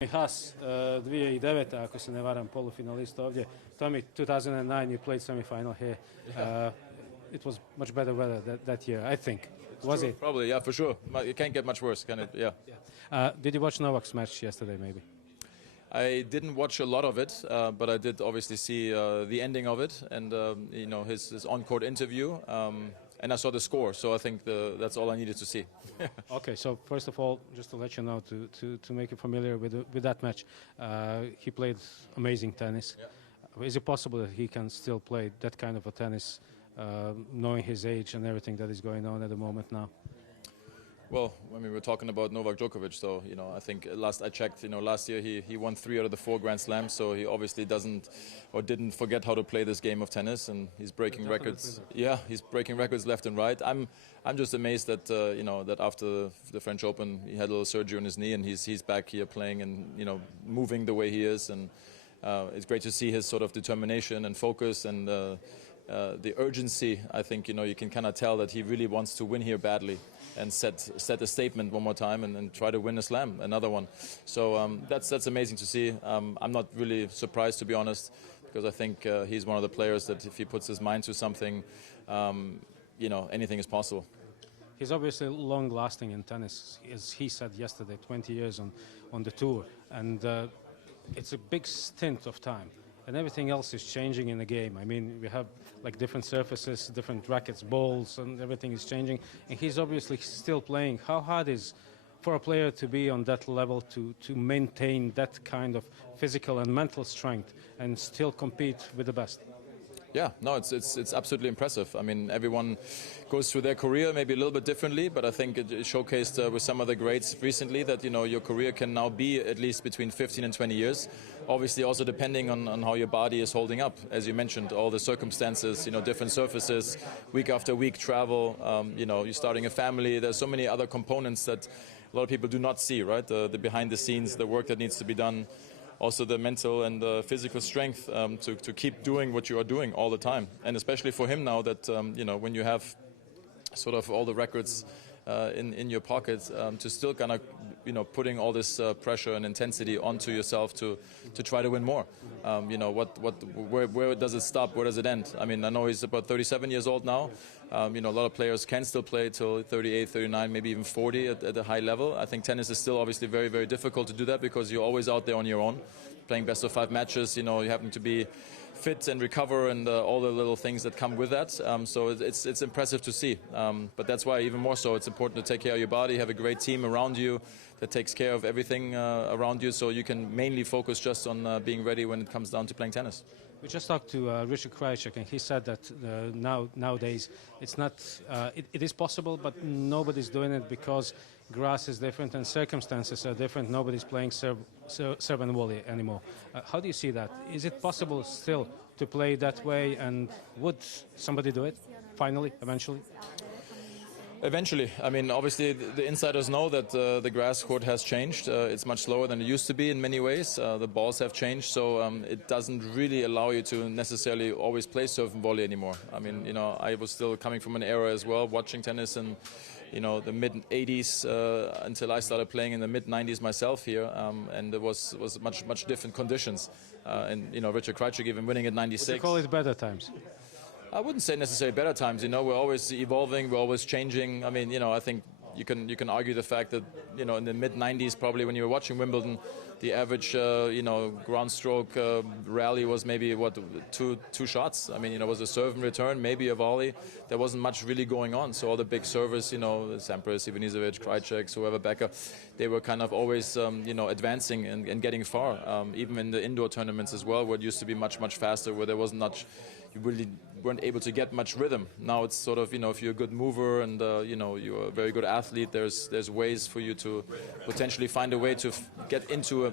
Tomi Has, 2009. ako se ne varam, polufinalista ovdje. Tomi, 2009 you played semi-final here. It was much better weather that year, I think. Was it? Probably, yeah, for sure. It can't get much worse, can it? Yeah. Did you watch Novak's match yesterday, maybe? I didn't watch a lot of it, but I did obviously see the ending of it and you know his on-court interview, and I saw the score. So I think that's all I needed to see. Okay, so first of all, just to let you know, to make you familiar with that match, he played amazing tennis. Yeah. Is it possible that he can still play that kind of a tennis, knowing his age and everything that is going on at the moment now? Well, I mean, we're talking about Novak Djokovic, so, you know, I think last I checked, you know, last year he won 3 out of the 4 Grand Slams, so he obviously didn't forget how to play this game of tennis, and he's breaking records. Yeah, he's breaking records left and right. I'm just amazed that, you know, that after the French Open, he had a little surgery on his knee, and he's back here playing and, you know, moving the way he is, and it's great to see his sort of determination and focus and the urgency. I think, you know, you can kind of tell that he really wants to win here badly and set a statement one more time and try to win a slam, another one. So that's amazing to see. I'm not really surprised, to be honest, because I think he's one of the players that if he puts his mind to something, you know, anything is possible. He's obviously long-lasting in tennis, as he said yesterday, 20 years on the tour, and it's a big stint of time. And everything else is changing in the game. I mean, we have like different surfaces, different rackets, balls, and everything is changing. And he's obviously still playing. How hard is for a player to be on that level to maintain that kind of physical and mental strength and still compete with the best? Yeah, no, it's absolutely impressive. I mean, everyone goes through their career maybe a little bit differently, but I think it showcased with some of the greats recently that, you know, your career can now be at least between 15 and 20 years. Obviously also depending on how your body is holding up. As you mentioned, all the circumstances, you know, different surfaces, week after week travel, you know, you're starting a family. There's so many other components that a lot of people do not see, right? The behind the scenes, the work that needs to be done. Also the mental and the physical strength to keep doing what you are doing all the time. And especially for him now that, you know, when you have sort of all the records in your pockets, to still kind of, you know, putting all this pressure and intensity onto yourself to try to win more. You know, where does it stop? Where does it end? I mean, I know he's about 37 years old now. You know, a lot of players can still play till 38, 39, maybe even 40 at a high level. I think tennis is still obviously very, very difficult to do that because you're always out there on your own, playing best of 5 matches. You know, you happen to be fit and recover and all the little things that come with that. So it's impressive to see. But that's why even more so it's important to take care of your body, have a great team around you that takes care of everything around you, so you can mainly focus just on being ready when it comes down to playing tennis. We just talked to Richard Krajicek, and he said that nowadays it's not. It is possible, but nobody's doing it because grass is different and circumstances are different. Nobody's playing serve and volley anymore. How do you see that? Is it possible still to play that way, and would somebody do it finally, eventually? Eventually. I mean, obviously the insiders know that the grass court has changed. It's much slower than it used to be in many ways. The balls have changed, so it doesn't really allow you to necessarily always play serve and volley anymore. I mean, you know, I was still coming from an era as well, watching tennis in, you know, the mid-80s until I started playing in the mid-90s myself here, and there was much different conditions. And, you know, Richard Krajicek even winning at 96. Would you call it better times? I wouldn't say necessarily better times. You know, we're always evolving, we're always changing. I mean, you know, I think you can argue the fact that, you know, in the mid-90s, probably when you were watching Wimbledon, the average, you know, ground stroke rally was maybe, what, two shots? I mean, you know, it was a serve and return, maybe a volley. There wasn't much really going on. So all the big servers, you know, Sampras, Ivanisevic, Krajicek, whoever, Becker, they were kind of always, you know, advancing and getting far. Even in the indoor tournaments as well, where it used to be much faster, where there wasn't much, you really weren't able to get much rhythm. Now it's sort of, you know, if you're a good mover and, you know, you're a very good athlete, there's ways for you to potentially find a way to get into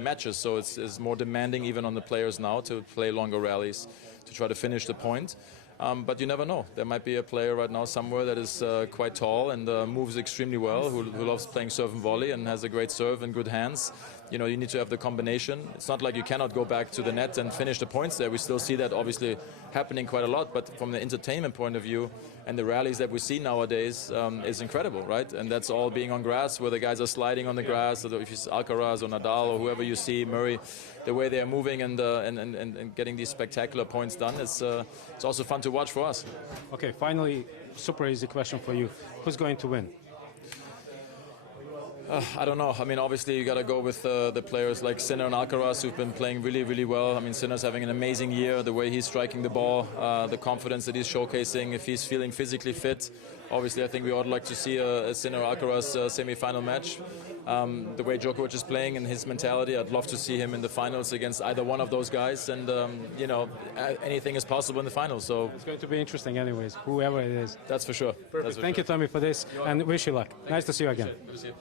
matches. So it's more demanding even on the players now to play longer rallies, to try to finish the point. But you never know. There might be a player right now somewhere that is quite tall and moves extremely well, who loves playing serve and volley and has a great serve and good hands. you know, you need to have the combination. It's not like you cannot go back to the net and finish the points there. We still see that obviously happening quite a lot, but from the entertainment point of view and the rallies that we see nowadays is incredible, right? And that's all being on grass, where the guys are sliding on the grass, or if it's Alcaraz or Nadal or whoever you see, Murray, the way they are moving and getting these spectacular points done, it's also fun to watch for us. Okay, finally, super easy question for you. Who's going to win? I don't know. I mean, obviously you got to go with the players like Sinner and Alcaraz, who've been playing really, really well. I mean, Sinner's having an amazing year. The way he's striking the ball, the confidence that he's showcasing. If he's feeling physically fit, obviously I think we would like to see a Sinner Alcaraz semi-final match. The way Djokovic is playing and his mentality, I'd love to see him in the finals against either one of those guys. And you know, anything is possible in the finals. So it's going to be interesting, anyways. Whoever it is. That's for sure. Perfect. Thank you, Tomi, for this, and wish you luck. Nice to see you again. Good to see you.